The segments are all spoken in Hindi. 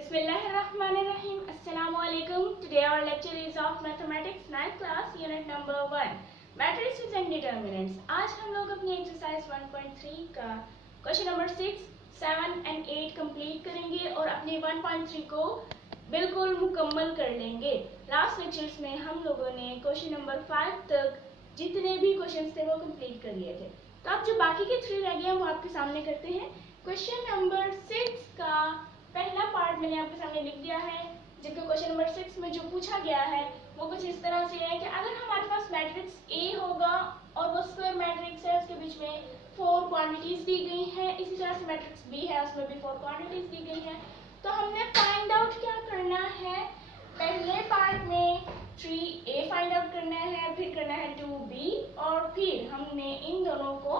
Bismillahirrahmanirrahim. Assalamualaikum. Today our lecture is of mathematics 9th class unit number 1 matrices and determinants. आज हम लोग अपनी एक्सरसाइज 1.3 का क्वेश्चन नंबर 6, 7 and 8 कंप्लीट करेंगे और अपने 1.3 को बिल्कुल मुकम्मल कर लेंगे। लास्ट लेक्चर्स में हम लोगों ने क्वेश्चन नंबर 5 तक जितने भी क्वेश्चंस थे वो कंप्लीट कर लिए थे। तो अब जो बाकी के 3 रह गए हैं वो आपके सामने करते हैं। क्वेश्चन नंबर 6 का पहला पार्ट मैंने आपके सामने लिख दिया है, जबकि क्वेश्चन नंबर 6 में जो पूछा गया है वो कुछ इस तरह से है कि अगर हमारे पास मैट्रिक्स ए होगा और वो स्क्वायर मैट्रिक्स है, उसके बीच में 4 क्वांटिटीज दी गई हैं, इसी तरह से मैट्रिक्स बी है, उसमें भी 4 क्वांटिटीज दी गई हैं, तो हमने फाइंड आउट क्या करना है। पहले पार्ट में 3a फाइंड आउट करना है, फिर करना है 2b और फिर हमने इन दोनों को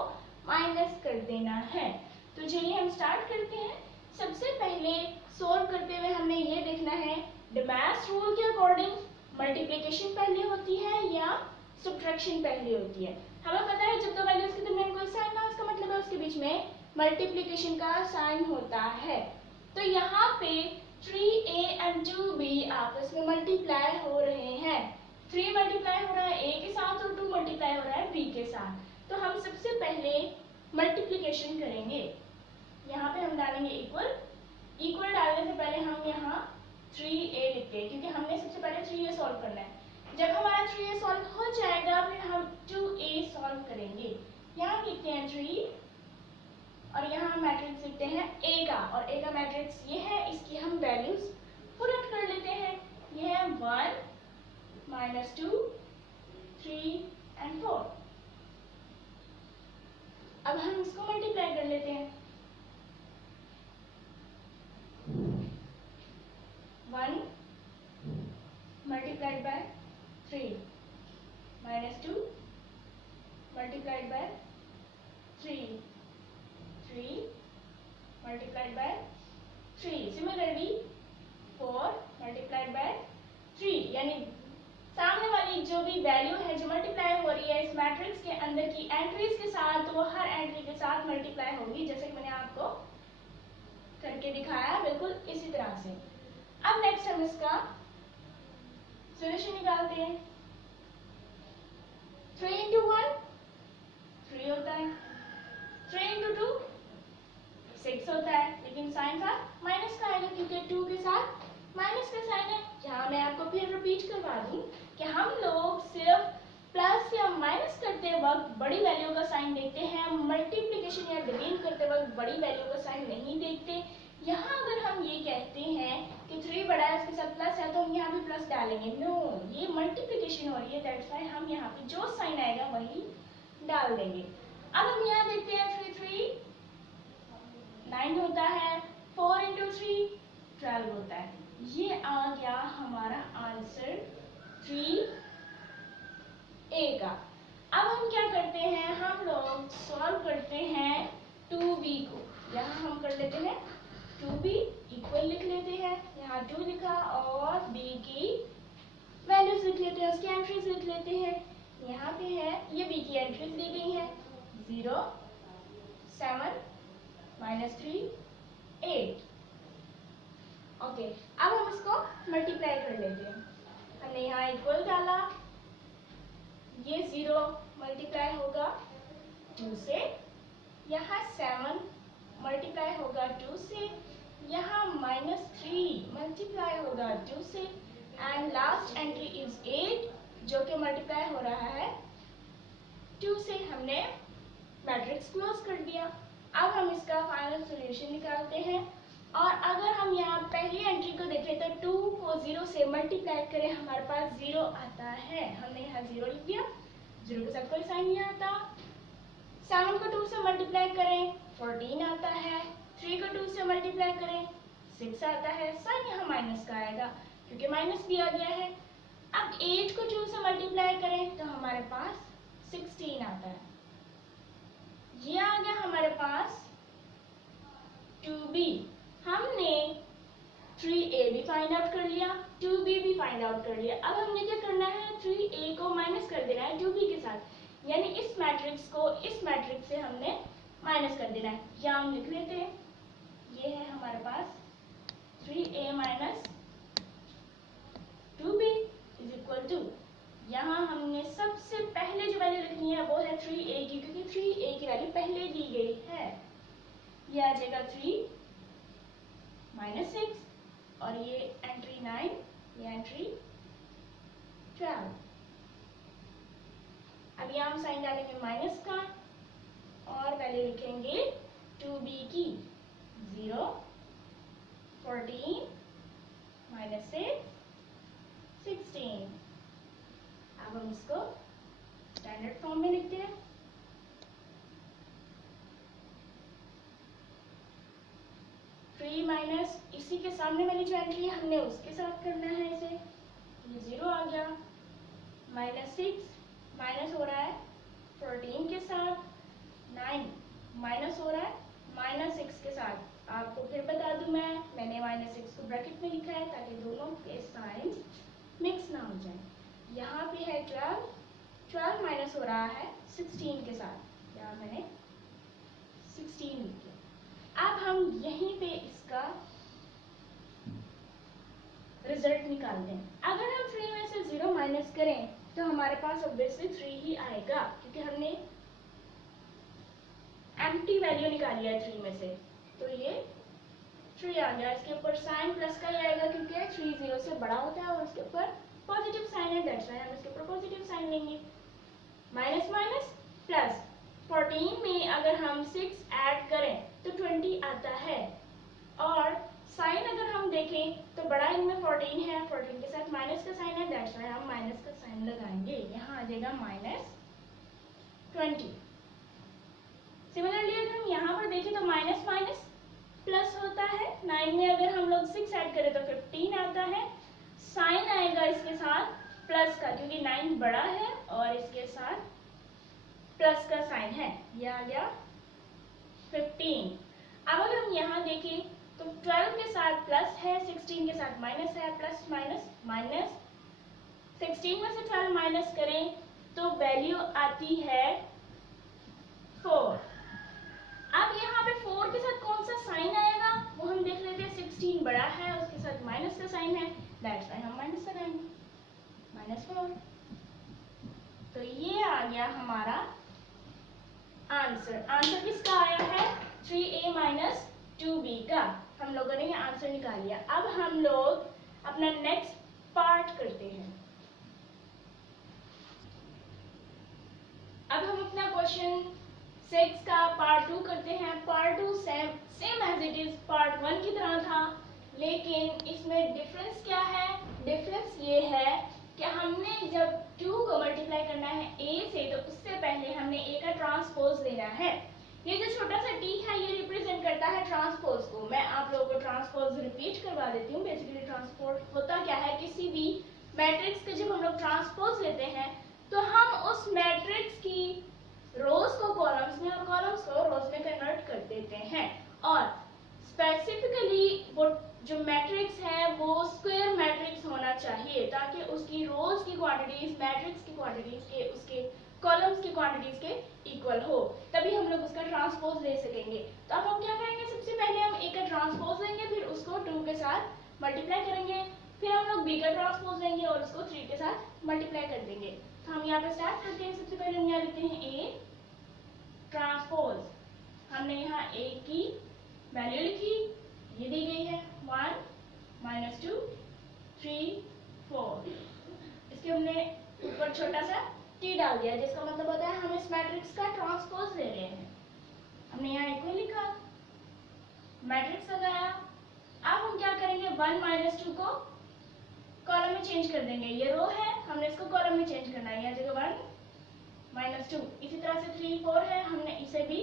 माइनस कर देना है। तो चलिए हम स्टार्ट करते हैं। सबसे पहले सोल्व करते हुए हमने ये देखना है डेमास रूल के अकॉर्डिंग मल्टीप्लिकेशन पहले होती है या सब्ट्रैक्शन पहले होती है। हमें पता है जब दो वैल्यूज के दरमियान कोई साइन ना, उसका मतलब है उसके बीच में मल्टीप्लिकेशन का साइन होता है। तो यहाँ पे 3a and 2b आपस में मल्टीप्लाई हो रहे हैं। 3 मल्टीप्लाई हो रहा है a के साथ और 2 मल्टीप्लाई हो रहा है b के साथ। तो हम सबसे पहले मल्टीप्लिकेशन करेंगे। यहाँ पे हम डालेंगे इक्वल। इक्वल डालने से पहले हम यहाँ 3a लिखते हैं क्योंकि हमने सबसे पहले 3a सॉल्व करना है। जब हमारा 3a सॉल्व हो जाएगा फिर हम 2a सॉल्व करेंगे। यहाँ लिखते हैं 3 और यहाँ मैट्रिक्स लिखते हैं a का, और a का मैट्रिक्स ये है, इसकी हम वैल्यूज पुट आउट कर लेते हैं। ये है 1 -2 3 and 4। अब हम इसको मल्टीप्लाई कर लेते हैं। 1 multiplied by 3 -2 multiplied by 3 multiplied by 3 similarly 4 multiplied by 3। यानी सामने वाली जो भी वैल्यू है जो मल्टीप्लाई हो रही है इस मैट्रिक्स के अंदर की एंट्रीज के साथ, तो वो हर एंट्री के साथ मल्टीप्लाई होगी, जैसे कि मैंने आपको करके दिखाया बिल्कुल इसी तरह से। अब नेक्स्ट हम इसका सॉल्यूशन निकालते हैं। 3 into 1 3 होता है, 3 into 2 6 होता है, लेकिन साइन का माइनस का आएगा क्योंकि 2 के साथ माइनस का साइन है। यहाँ मैं आपको फिर रिपीट करवा दूं कि हम लोग सिर्फ प्लस या माइनस करते वक्त बड़ी वैल्यू का साइन देखते हैं, मल्टीप्लिकेशन या डिवीजन करते वक्त बड़ी वैल्यू का साइन नहीं देखते। यहाँ अगर हम ये कहते हैं कि 3 बड़ा है उसके साथ प्लस है तो हम यहाँ भी प्लस डालेंगे, नो, ये मल्टीप्लिकेशन हो रही है, दैट्स व्हाई हम यहाँ पे जो साइन आएगा वही डाल देंगे। अब हम यहाँ देखते हैं 3 9 होता है, 4 into 3 12 होता है। ये आ गया हमारा आंसर 3a का। अब हम क्या करते हैं, हम लोग सॉल्व करते हैं 2b को। यहाँ हम कर लेते हैं 2b इक्वल लिख लेते हैं, यहाँ 2 लिखा और b की वैल्यूज लिख लेते हैं, उसकी एंट्रीज लिख लेते हैं। यहाँ पे है ये b की एंट्रीज दी गई है 0 7 -3 8। ओके, अब हम इसको मल्टीप्लाई कर लेते हैं। हमने यहाँ इक्वल डाला, ये 0 मल्टीप्लाई होगा 2 से, यहाँ 7 मल्टीप्लाई होगा 2 से, यहाँ -3 मल्टीप्लाई होगा 2 से, एंड लास्ट एंट्री इज 8 जो कि मल्टीप्लाई हो रहा है 2 से। हमने मैट्रिक्स क्लोज कर दिया। अब हम इसका फाइनल सॉल्यूशन निकालते हैं, और अगर हम यहाँ पहली एंट्री को देखें तो 2 को 0 से मल्टीप्लाई करें हमारे पास 0 आता है। हमने यहाँ 0 लिख दिया, 0 के साथ कोई साइन नहीं आता। 7 को 2 से मल्टीप्लाई करें 14 आता है, 3 को 2 से मल्टीप्लाई करें 6 आता है, साइन यहाँ माइनस का आएगा क्योंकि माइनस दिया गया है। अब 8 को 2 से मल्टीप्लाई करें तो हमारे पास 16 आता है। ये आ गया हमारे पास 2b। हमने 3a भी फाइंड आउट कर लिया, 2b भी फाइंड आउट कर लिया। अब हमने क्या करना है, 3a को माइनस कर देना है 2b के साथ, यानी इस मैट्रिक्स को इस मैट्रिक्स से हमने माइनस कर देना है। या हम लिख लेते हैं, ये है हमारे पास 3a minus 2b is equal to, यहाँ हमने सबसे पहले जो वैल्यू लिखनी है वो है 3a की, क्योंकि 3a की वैल्यू पहले दी गई है। ये आ जाएगा 3 माइनस 6 और ये एंट्री 9, ये एंट्री 12। अब यहाँ हम साइन डालेंगे माइनस का और वैल्यू लिखेंगे 2b की, 0 14 माइनस 6 16। अब हम इसको स्टैंडर्ड फॉर्म में लिखते हैं। थ्री माइनस इसी के सामने वाली जो एंट्री है हमने उसके साथ करना है इसे, ये 0 आ गया, माइनस 6 माइनस हो रहा है 14 के साथ, 9 माइनस हो रहा है माइनस 6 के साथ। आपको फिर बता दूं मैंने माइनस 6 को ब्रैकेट में लिखा है ताकि दोनों के साइन मिक्स ना हो जाए। यहाँ पे है 12 माइनस हो रहा है 16 के साथ, यहाँ मैंने 16 लिख दिया। अब हम यहीं पे इसका रिजल्ट निकालते हैं। अगर हम 3 में से 0 माइनस करें तो हमारे पास ऑब्वियसली 3 ही आएगा, क्योंकि हमने एम्प्टी वैल्यू निकाली है 3 में से, तो ये 3 आ गया। इसके ऊपर साइन प्लस का ही आएगा क्योंकि 3 0 से बड़ा होता है और उसके ऊपर पॉजिटिव साइन है, दैट्स व्हाई हम इसके ऊपर पॉजिटिव साइन लेंगे। माइनस माइनस प्लस, 14 में अगर हम 6 ऐड करें तो 20 आता है, और साइन अगर हम देखें तो बड़ा इनमें 14 है, 14 के साथ माइनस का साइन है, दैट्स व्हाई हम माइनस का साइन लगाएंगे। यहाँ आ जाएगा माइनस 20। सिमिलरली अगर हम यहाँ पर देखें तो माइनस माइनस प्लस होता है, 9 में अगर हम लोग 6 ऐड करें तो 15 आता है, साइन आएगा इसके साथ प्लस का क्योंकि 9 बड़ा है और इसके साथ प्लस का साइन है, ये आ गया 15। अब अगर हम यहाँ देखें तो 12 के साथ प्लस है, 16 के साथ माइनस है, प्लस माइनस माइनस, 16 में से 12 माइनस करें तो वैल्यू आती है 4। अब यहाँ पे 4 के साथ कौन सा साइन आएगा वो हम देख लेते हैं। 16 बड़ा है, उसके साथ माइनस का साइन है, दैट्स व्हाई हम माइनस लगाएंगे, -4। तो ये आ गया हमारा आंसर। आंसर किसका आया है? 3a माइनस 2b का। हम लोगों ने ये आंसर निकाल लिया। अब हम लोग अपना नेक्स्ट पार्ट करते हैं। अब हम अपना क्वेश्चन 6 का पार्ट 2 करते हैं। Part 2 same as it is part 1 की तरह था, लेकिन इसमें डिफरेंस क्या है? डिफरेंस ये है कि हमने जब 2 को मल्टीप्लाई करना है a से, तो उससे पहले हमने a का ट्रांसपोज लेना है। ये जो छोटा सा t है ये रिप्रेजेंट करता है ट्रांसपोज को। मैं आप लोगों को ट्रांसपोज रिपीट करवा देती हूँ। बेसिकली ट्रांसपोज होता क्या है, किसी भी मैट्रिक्स के जब हम लोग ट्रांसपोज लेते हैं तो हम उस मैट्रिक्स की रोज को कॉलम्स में और कॉलम्स को रोज में कन्वर्ट कर देते हैं। और स्पेसिफिकली वो जो मैट्रिक्स है वो स्क्वायर मैट्रिक्स होना चाहिए, ताकि उसकी रोज की क्वांटिटीज मैट्रिक्स की क्वांटिटीज के, उसके कॉलम्स की क्वांटिटीज के इक्वल हो, तभी हम लोग उसका ट्रांसपोज ले सकेंगे। तो अब हम क्या करेंगे, सबसे पहले हम a का ट्रांसपोज लेंगे, फिर उसको 2 के साथ मल्टीप्लाई करेंगे, फिर हम लोग b का ट्रांसपोज लेंगे और उसको 3 के साथ मल्टीप्लाई कर देंगे। तो हम यहाँ पे स्टार्ट करते हैं। सबसे पहले हम यहाँ लिखते हैं a ट्रांसपोज। हमने यहाँ a की वैल्यू लिखी, ये दी गई है 1 -2 3 4। इसके हमने ऊपर छोटा सा t डाल दिया, जिसका मतलब होता है हम इस मैट्रिक्स का ट्रांसपोज ले रहे हैं। हमने यहाँ इक्वल लिखा, मैट्रिक्स लगाया। अब हम क्या करेंगे, 1 -2 को कॉलम में चेंज कर देंगे। ये रो है, हमने इसको कॉलम में चेंज करना है। यहाँ जगह 1 -2। इसी तरह से 3 4 है, हमने इसे भी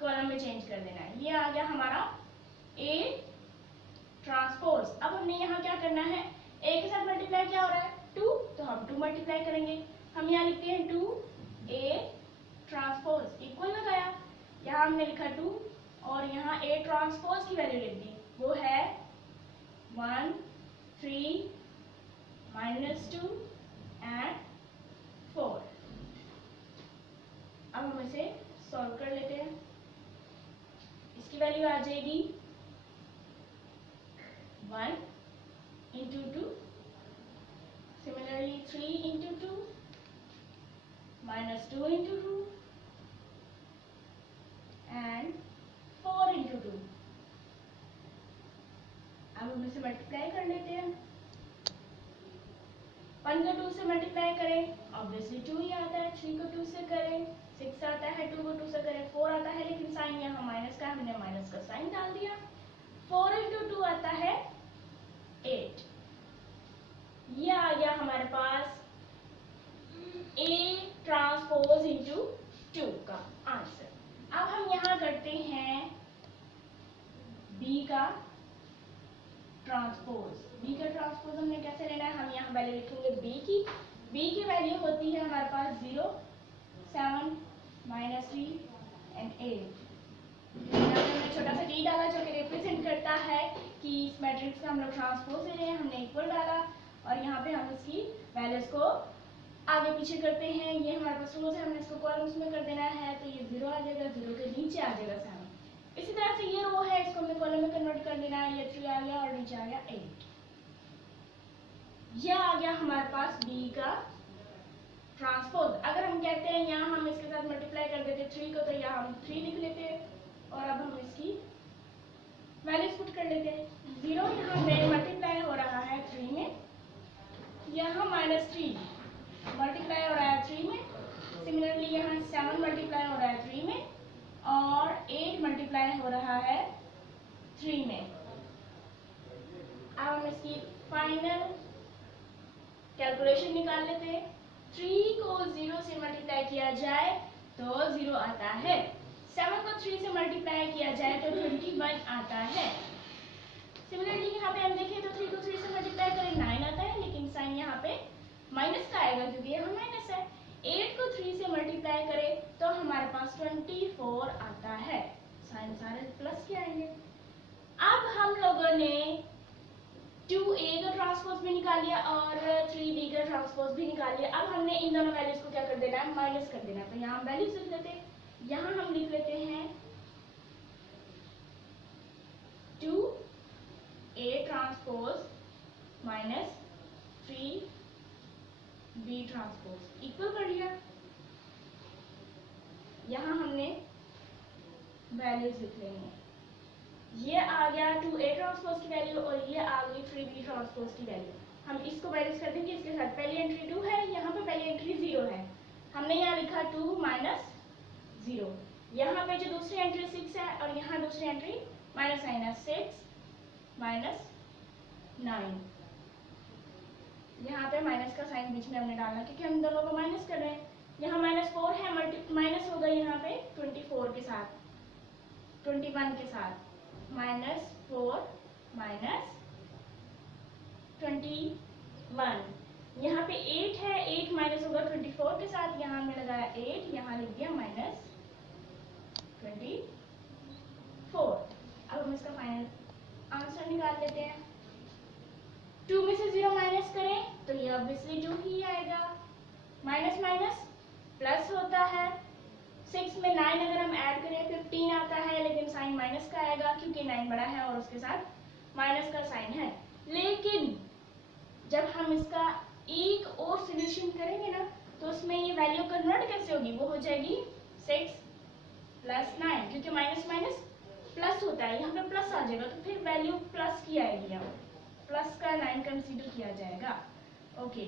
कॉलम में चेंज कर देना है। ये आ गया हमारा a ट्रांसपोज। अब हमने यहाँ क्या करना है, a के साथ मल्टीप्लाई क्या हो रहा है 2, तो हम 2 मल्टीप्लाई करेंगे। हम यहाँ लिखते हैं 2a ट्रांसपोज, इक्वल लगाया। यहाँ हमने लिखा 2 और यहाँ a ट्रांसपोज की वैल्यू लिख दी, वो है 1 3 -2 एंड 4। अब हम इसे सॉल्व कर लेते हैं। इसकी वैल्यू आ जाएगी 1 into 2. Similarly 3 into 2 minus 2 into 2 and 4 into 2. अब हम इसे मल्टीप्लाई कर लेते हैं। 1 को 2 से मल्टीप्लाई करें, ऑब्वियसली 2 ही आता है। 3 को 2 से करें, 6 आता है। 2 को 2 से करें, 4 आता है, लेकिन साइन यहाँ माइनस का, हमने माइनस का साइन डाल दिया। 4 into 2 आता है 8। ये आ गया हमारे पास A ट्रांसपोज इंटू 2 का आंसर। अब हम यहाँ करते हैं B का ट्रांसपोज। B का ट्रांसपोज हमने कैसे लेना है, हम यहाँ वैल्यू लिखेंगे B की। B की वैल्यू होती है हमारे पास 0, 7, -3 and 8। यहाँ पे हमने छोटा सा d डाला जो कि रिप्रेजेंट करता है कि इस मैट्रिक्स का हम लोग ट्रांसपोज ले रहे हैं। हमने इक्वल डाला और यहाँ पे हम इसकी वैल्यूज को आगे पीछे करते हैं। ये हमारे पास रोज है, हमने इसको कॉलम्स में कर देना है, तो ये 0 आ जाएगा, 0 के नीचे आ जाएगा 7। इसी तरह से ये रो है, इसको हमें कॉलम में कन्वर्ट कर देना है। ये 3 आ गया और नीचे आ गया 8। यह आ गया हमारे पास B का ट्रांसपोज। अगर हम कहते हैं यहाँ हम इसके साथ मल्टीप्लाई कर देते 3 को, तो यहाँ हम 3 लिख लेते और अब हम इसकी वैल्यूज पुट कर लेते हैं। 0 यहाँ पे मल्टीप्लाई हो रहा है 3 में, यहाँ -3 मल्टीप्लाई हो रहा है 3 में। सिमिलरली यहाँ 7 मल्टीप्लाई हो रहा है 3 में और 8 मल्टीप्लाई हो रहा है 3 में। अब हम इसकी फाइनल कैलकुलेशन निकाल लेते हैं। 3 को 0 से मल्टीप्लाई किया जाए तो 0 आता है। 7 को 3 से मल्टीप्लाई किया जाए तो 21 आता है। सिमिलरली यहाँ पे हम देखें तो 3 को 3 से मल्टीप्लाई करें 9 आता है, लेकिन साइन यहाँ पे माइनस का आएगा क्योंकि यहाँ माइनस है। 8 को 3 से मल्टीप्लाई करें तो हमारे पास 24 आता है। साइन सारे प्लस के आएंगे। अब हम लोगों ने 2a का ट्रांसपोज भी निकाल लिया और 3b का ट्रांसपोज भी निकाल लिया। अब हमने इन दोनों वैल्यूज को क्या कर देना है, माइनस कर देना है। तो यहाँ हम वैल्यूज लिख लेते हैं। यहाँ हम लिख लेते हैं 2a transpose minus 3b transpose equal कर लिया। यहाँ हमने वैल्यूज लिख लेंगे। ये आ गया 2a ट्रांसपोज की वैल्यू और ये आ गई 3b ट्रांसपोज की वैल्यू। हम इसको माइनस कर देंगे इसके साथ। पहली एंट्री 2 है, यहाँ पे पहली एंट्री 0 है। हमने यहाँ लिखा 2 माइनस 0। यहाँ पे जो दूसरी एंट्री 6 है और यहाँ दूसरी एंट्री माइनस साइन है, 6 माइनस 9। यहाँ पे माइनस का साइन बीच में हमने डालना क्योंकि हम दोनों को माइनस कर रहे हैं। यहाँ -4 है, माइनस होगा यहाँ पे 24 के साथ, 21 के साथ, -4 माइनस 21। यहाँ पे 8 है, 8 माइनस होगा 24 के साथ, यहाँ हमने लगाया 8, यहाँ लिख दिया -24। अब हम इसका फाइनल आंसर निकाल लेते हैं। 2 में से 0 माइनस करें तो ये ऑब्वियसली 2 ही आएगा। माइनस माइनस प्लस होता है। 6 में 9 अगर हम ऐड करें 15 आता है, लेकिन साइन माइनस का आएगा क्योंकि 9 बड़ा है और उसके साथ माइनस का साइन है। लेकिन जब हम इसका एक और सोल्यूशन करेंगे ना तो उसमें ये वैल्यू कन्वर्ट कैसे होगी, वो हो जाएगी 6 + 9 क्योंकि माइनस माइनस प्लस होता है, यहाँ पे प्लस आ जाएगा तो फिर वैल्यू प्लस की आएगी। यहाँ प्लस का 9 कंसीडर किया जाएगा। ओके,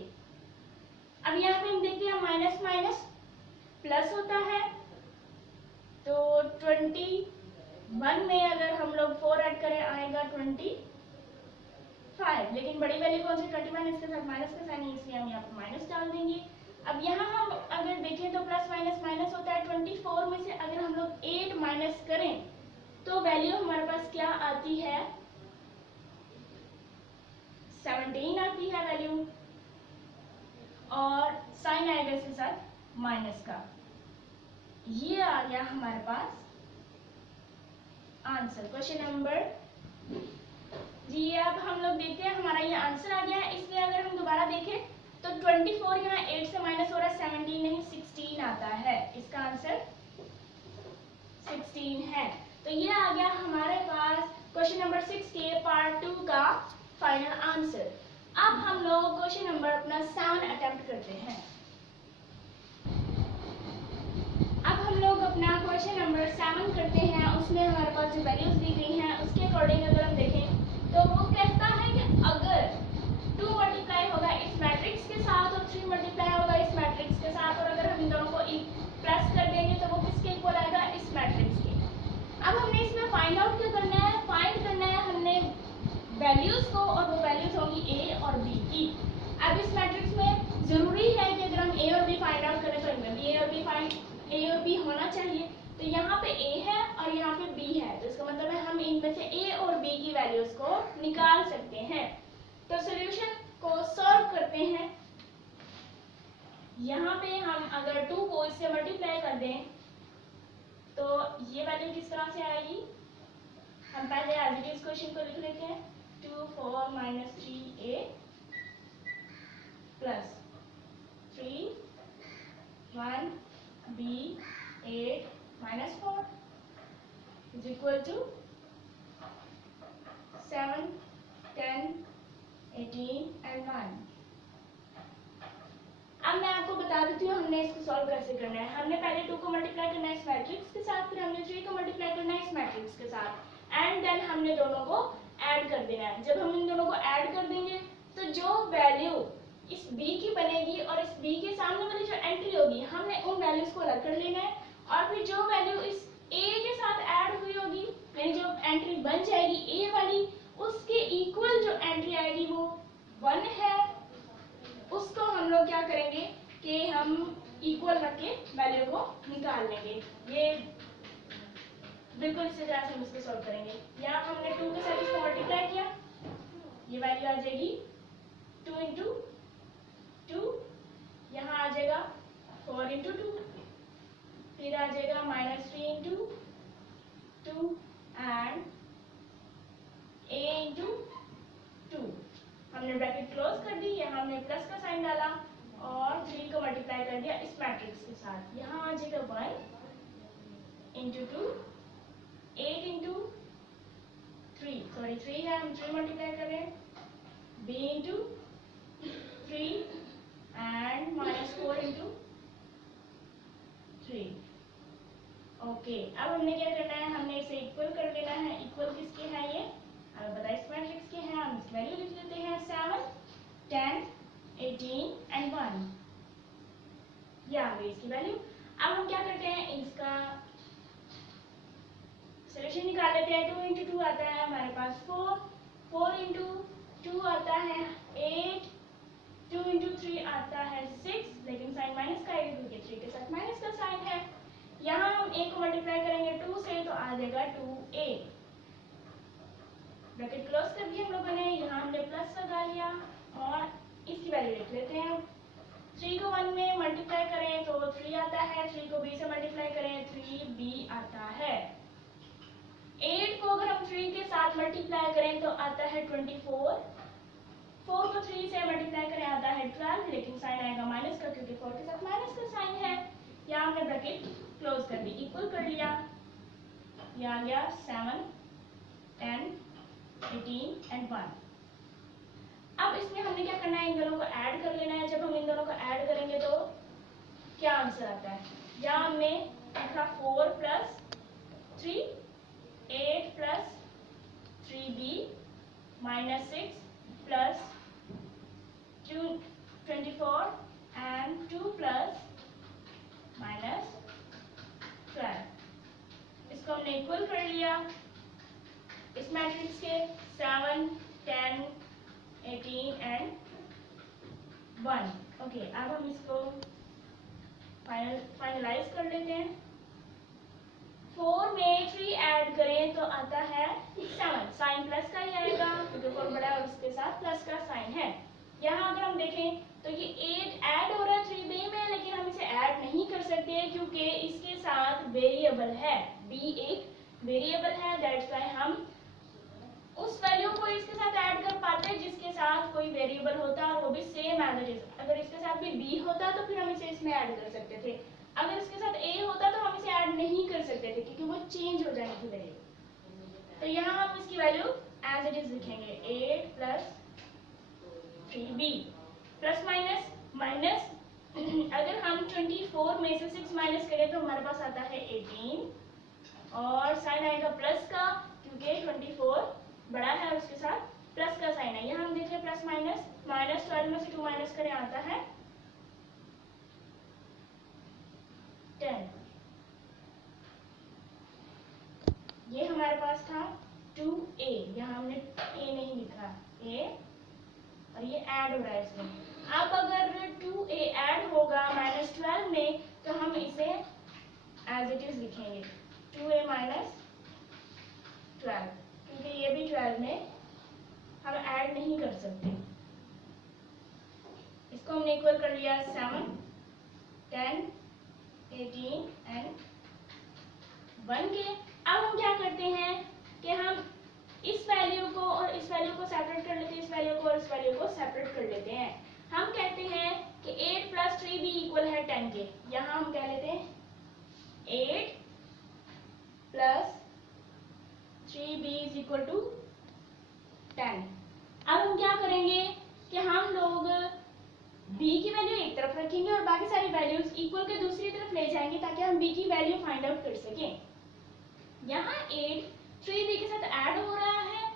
अब यहाँ पे हम देखते हैं माइनस माइनस प्लस होता है तो 21 में अगर हम लोग 4 ऐड करें आएगा 25, लेकिन बड़ी वैल्यू कौन सी 21, इसके साथ माइनस का साइन है इसलिए हम यहाँ पर माइनस डाल देंगे। अब यहाँ हम अगर देखें तो प्लस माइनस माइनस होता है। 24 में से अगर हम लोग 8 माइनस करें तो वैल्यू हमारे पास क्या आती है, 17 आती है वैल्यू और साइन आएगा इसके साथ माइनस का। ये आ गया हमारे पास आंसर, क्वेश्चन नंबर जी। अब हम लोग देखते हैं हमारा ये आंसर आ गया है। इसलिए अगर हम दोबारा देखें तो 24 यहाँ 8 से माइनस हो रहा है, 17 नहीं 16 आता है। इसका आंसर 16 है। तो ये आ गया हमारे पास क्वेश्चन नंबर 6 के पार्ट 2 का फाइनल आंसर। अब हम लोग क्वेश्चन नंबर अपना 7 अटेम्प्ट करते हैं। अब हम लोग अपना क्वेश्चन नंबर 7 करते हैं। उसमें हमारे पास जो वैल्यूज दी गई हैं उसके अकॉर्डिंग अगर हम देखें तो वो कहता है कि अगर 2 मल्टीप्लाई होगा इस मैट्रिक्स के साथ और 3 मल्टीप्लाई होगा इस मैट्रिक्स के साथ, और अगर हम इन दोनों को प्लस कर देंगे तो वो किसके इक्वल आएगा, इस मैट्रिक्स के। अब हमने इसमें फाइंड आउट क्या करना है, फाइंड करना है हमने वैल्यूज को, और वो वैल्यूज होंगी ए और बी की। अब इस मैट्रिक्स में जरूरी है कि अगर हम ए और बी फाइंड आउट करें तो इनमें भी ए और बी होना चाहिए। तो यहाँ पे ए है और यहाँ पे बी है, तो इसका मतलब है हम इनमें से ए और बी की वैल्यूज को निकाल सकते हैं। तो सॉल्यूशन को सॉल्व करते हैं। यहाँ पे हम अगर 2 को इससे मल्टीप्लाई कर दें तो ये वैल्यू किस तरह से आएगी, हम पहले एज इट इज क्वेश्चन को लिख लेते हैं। 2 4 - 3a plus 3 1 b 8 - 4 is equal to 7 10 18 and 1। अब मैं आपको बता देती हूँ हमने इसको सॉल्व कैसे करना है। हमने पहले 2 को मल्टीप्लाई करना है इस मैट्रिक्स के साथ, फिर हमने 3 को मल्टीप्लाई करना है इस मैट्रिक्स के साथ, एंड देन हमने दोनों को ऐड कर देना है। जब हम इन दोनों को ऐड कर देंगे तो जो वैल्यू इस b की बनेगी और इस b के सामने वाली जो एंट्री होगी हमने उन वैल्यूज को अलग कर लेना है, और फिर जो वैल्यू इस a के साथ ऐड हुई होगी, यानी जो एंट्री बन जाएगी a वाली, उसके इक्वल जो एंट्री आएगी वो 1 है, उसको हम लोग क्या करेंगे कि हम इक्वल रख के वैल्यू को निकाल लेंगे। ये बिल्कुल इसी तरह से हम इसको सॉल्व करेंगे। यहाँ हमने 2 के साथ इसको मल्टीप्लाई किया, ये वैल्यू आ जाएगी 2 इंटू 2, यहाँ आ जाएगा 4 इंटू 2, फिर आ जाएगा -3 इंटू 2 एंड a इंटू 2। हमने ब्रैकेट क्लोज कर दी, यहाँ हमने प्लस का साइन डाला और 3 को मल्टीप्लाई कर दिया इस मैट्रिक्स के साथ। यहाँ आ जाएगा 1 इंटू 2 8 इंटू 3, सॉरी 3 है, हम 3 मल्टीप्लाई कर रहे हैं, b into 3 and -4 into 3। Okay, अब हमने क्या करना है, हमने इसे इक्वल कर लेना है। इक्वल किसके हैं ये, हमें पता है इस मैट्रिक्स के हैं, हम इसकी वैल्यू लिख लेते हैं 7 10 18 and 1, ये आ गई इसकी वैल्यू। अब हम क्या करते हैं, इसका सॉल्यूशन निकाल लेते हैं। 2 इंटू 2 आता है हमारे पास 4, 4 इंटू 2 आता है 8, 2 इंटू 3 आता है 6, लेकिन साइन माइनस का है क्योंकि 3 के साथ माइनस का साइन है। यहाँ हम a को मल्टीप्लाई करेंगे 2 से तो आ जाएगा 2a, ब्रैकेट क्लोज कर दिया हम लोगों ने, यहाँ हमने प्लस लगा लिया और इसकी वैल्यू लिख लेते हैं। 3 को 1 में मल्टीप्लाई करें तो 3 आता है, 3 को b से मल्टीप्लाई करें 3b आता है। 8 को अगर हम 3 के साथ मल्टीप्लाई करें तो आता है 24, 4 को 3 से मल्टीप्लाई करें आता है 12, लेकिन साइन आएगा माइनस का क्योंकि 4 के साथ माइनस का साइन है। यहाँ हमने ब्रैकेट क्लोज कर दी, इक्वल कर लिया, ये आ गया 7 10 18 and 1। अब इसमें हमने क्या करना है, इन दोनों को ऐड कर लेना है। जब हम इन दोनों को ऐड करेंगे तो क्या आंसर आता है, यहाँ हमने लिखा 4 plus 3 8 plus 3b -6 plus 24 and 2 plus -12। इसको हमने इक्वल कर लिया इस मैट्रिक्स के 7 10 18 and 1। ओके, अब हम इसको फाइनलाइज कर लेते हैं। 4 में 3 ऐड करें तो आता है 7, साइन प्लस का ही आएगा क्योंकि 4 बड़ा है और उसके साथ प्लस का साइन है। यहाँ अगर हम देखें तो ये 8 ऐड हो रहा है 3b में, लेकिन हम इसे ऐड नहीं कर सकते क्योंकि इसके साथ वेरिएबल है, b एक वेरिएबल है, दैट्स व्हाई हम उस वैल्यू को इसके साथ ऐड कर पाते हैं जिसके साथ कोई वेरिएबल होता और वो भी सेम एज इट इज। अगर इसके साथ भी b होता तो फिर हम इसे इसमें ऐड कर सकते थे, अगर इसके साथ a होता तो हम इसे ऐड नहीं कर सकते थे क्योंकि वो चेंज हो जाएगी वेरिएबल। तो यहाँ हम इसकी वैल्यू एज इट इज लिखेंगे 8 plus 3b plus minus minus अगर हम 24 में से 6 माइनस करें तो हमारे पास आता है 18 और साइन आएगा प्लस का क्योंकि 24 बड़ा है उसके साथ प्लस का साइन है। यहाँ हम देखें प्लस माइनस माइनस 12 में से 2 माइनस करें आता है 10। ये हमारे पास था 2a, यहाँ हमने a नहीं लिखा a और ये ऐड हो रहा है इसमें। अब अगर 2a ऐड होगा -12 में तो हम इसे एज इट इज लिखेंगे 2a -12 क्योंकि ये भी 12 में हम ऐड नहीं कर सकते। इसको हमने इक्वल कर लिया 7 10 18 एंड 1 के। अब हम क्या करते हैं कि हम इस वैल्यू को और इस वैल्यू को सेपरेट कर लेते हैं, इस वैल्यू को और इस वैल्यू को सेपरेट कर लेते हैं। हम कहते हैं कि 8 प्लस 3b इक्वल है 10 के। यहाँ हम कह लेते हैं 8 plus 3b is equal to 10। अब हम क्या करेंगे कि हम लोग b की वैल्यू एक तरफ रखेंगे और बाकी सारी वैल्यूज इक्वल के दूसरी तरफ ले जाएंगे ताकि हम b की वैल्यू फाइंड आउट कर सकें। यहाँ 8 3b के साथ ऐड हो रहा है,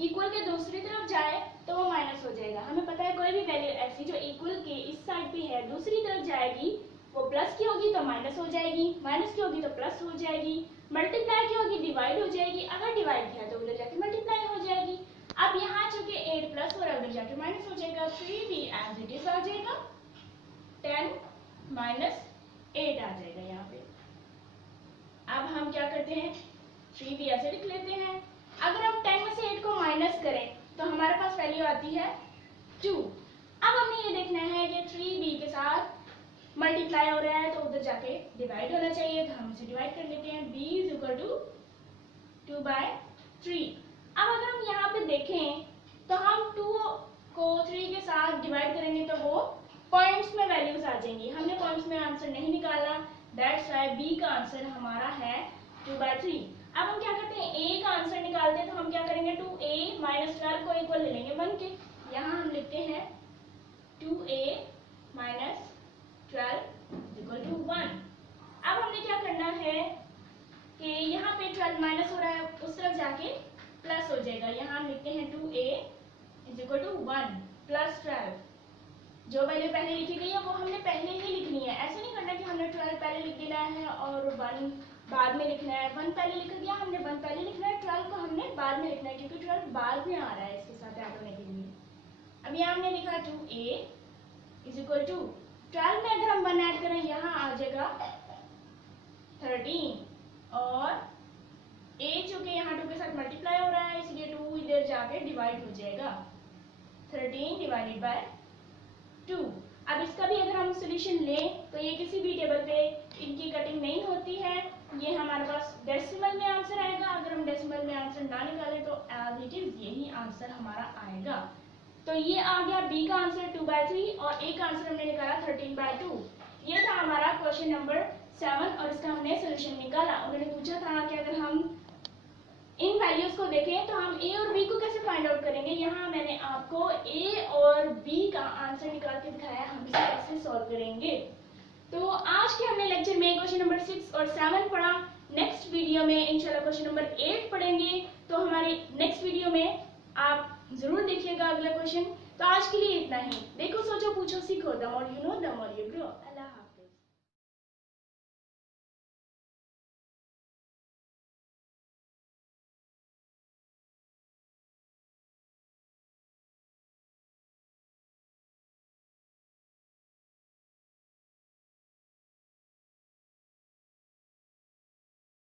इक्वल के दूसरी तरफ जाए तो वो माइनस हो जाएगा। हमें पता है कोई भी वैल्यू ऐसी जो इक्वल के इस साइड पे है दूसरी तरफ जाएगी वो प्लस की होगी तो माइनस हो जाएगी, माइनस की होगी तो प्लस हो जाएगी, मल्टीप्लाई की होगी डिवाइड हो जाएगी, अगर डिवाइड किया तो उधर जाके मल्टीप्लाई हो जाएगी। अब यहाँ चूंकि 8 प्लस हो रहा है उधर जाके माइनस हो जाएगा, 3b एज इट इज आ जाएगा, 10 माइनस 8 आ जाएगा यहाँ पे। अब हम क्या करते हैं 3b ऐसे लिख लेते हैं। अगर हम 10 में से 8 को माइनस करें तो हमारे पास वैल्यू आती है 2। अब हमें ये देखना है कि 3b के साथ मल्टीप्लाई हो रहा है तो उधर जाके डिवाइड होना चाहिए, तो हम इसे डिवाइड कर लेते हैं। b is equal to 2/3। अब अगर हम यहाँ पे देखें तो हम 2 को 3 के साथ डिवाइड करेंगे तो वो पॉइंट्स में वैल्यूज आ जाएंगी। हमने पॉइंट्स में आंसर नहीं निकाला, दैट्स व्हाई b का आंसर हमारा है 2/3। अब हम क्या करते हैं a का आंसर निकालते हैं तो हम क्या करेंगे 2a - 12 को इक्वल ले लेंगे 1 के। यहाँ हम लिखते हैं 2a - 12 इक्वल टू 1। अब हमने क्या करना है कि यहाँ पे 12 माइनस हो रहा है उस तरफ जाके प्लस हो जाएगा। यहाँ हम लिखते हैं 2a is equal to 1 plus 12। जो वैल्यू पहले लिखी गई है वो हमने पहले ही लिखनी है। ऐसे नहीं करना कि हमने 12 पहले लिख देना है और 1 बाद में लिखना है। 1 पहले लिख दिया हमने, 1 पहले लिखना है, 12 को हमने बाद में लिखना है क्योंकि 12 बाद में आ रहा है इसके साथ ऐड होने के लिए। अब यहाँ हमने लिखा 2a इज इक्वल टू 12 में अगर हम 1 ऐड करें यहाँ आ जाएगा 13 और a चूंकि यहाँ 2 के साथ मल्टीप्लाई हो रहा है इसलिए 2 इधर जाके डिवाइड हो जाएगा, 13 डिवाइडेड बाय 2। अब इसका भी अगर हम सोल्यूशन लें तो ये किसी भी टेबल पे इनकी कटिंग नहीं होती है, ये हमारे पास डेसिमल में आंसर आएगा। अगर हम डेसिमल में आंसर ना निकालें तो एज इट इज यही आंसर हमारा आएगा। तो ये आ गया b का आंसर 2/3 और a का आंसर हमने निकाला 13/2। ये था हमारा क्वेश्चन नंबर 7 और इसका हमने सोल्यूशन निकाला। उन्होंने पूछा था कि अगर हम इन वैल्यूज को देखें तो हम a और b को कैसे फाइंड आउट करेंगे। यहाँ मैंने आपको a और b का आंसर निकाल के दिखाया, हम इसे कैसे सॉल्व करेंगे। तो आज के हमने लेक्चर में क्वेश्चन नंबर 6 और 7 पढ़ा। नेक्स्ट वीडियो में इंशाल्लाह क्वेश्चन नंबर 8 पढ़ेंगे। तो हमारे नेक्स्ट वीडियो में आप जरूर देखिएगा अगला क्वेश्चन। तो आज के लिए इतना ही। देखो, सोचो, पूछो, सीखो। The more you know the more you grow.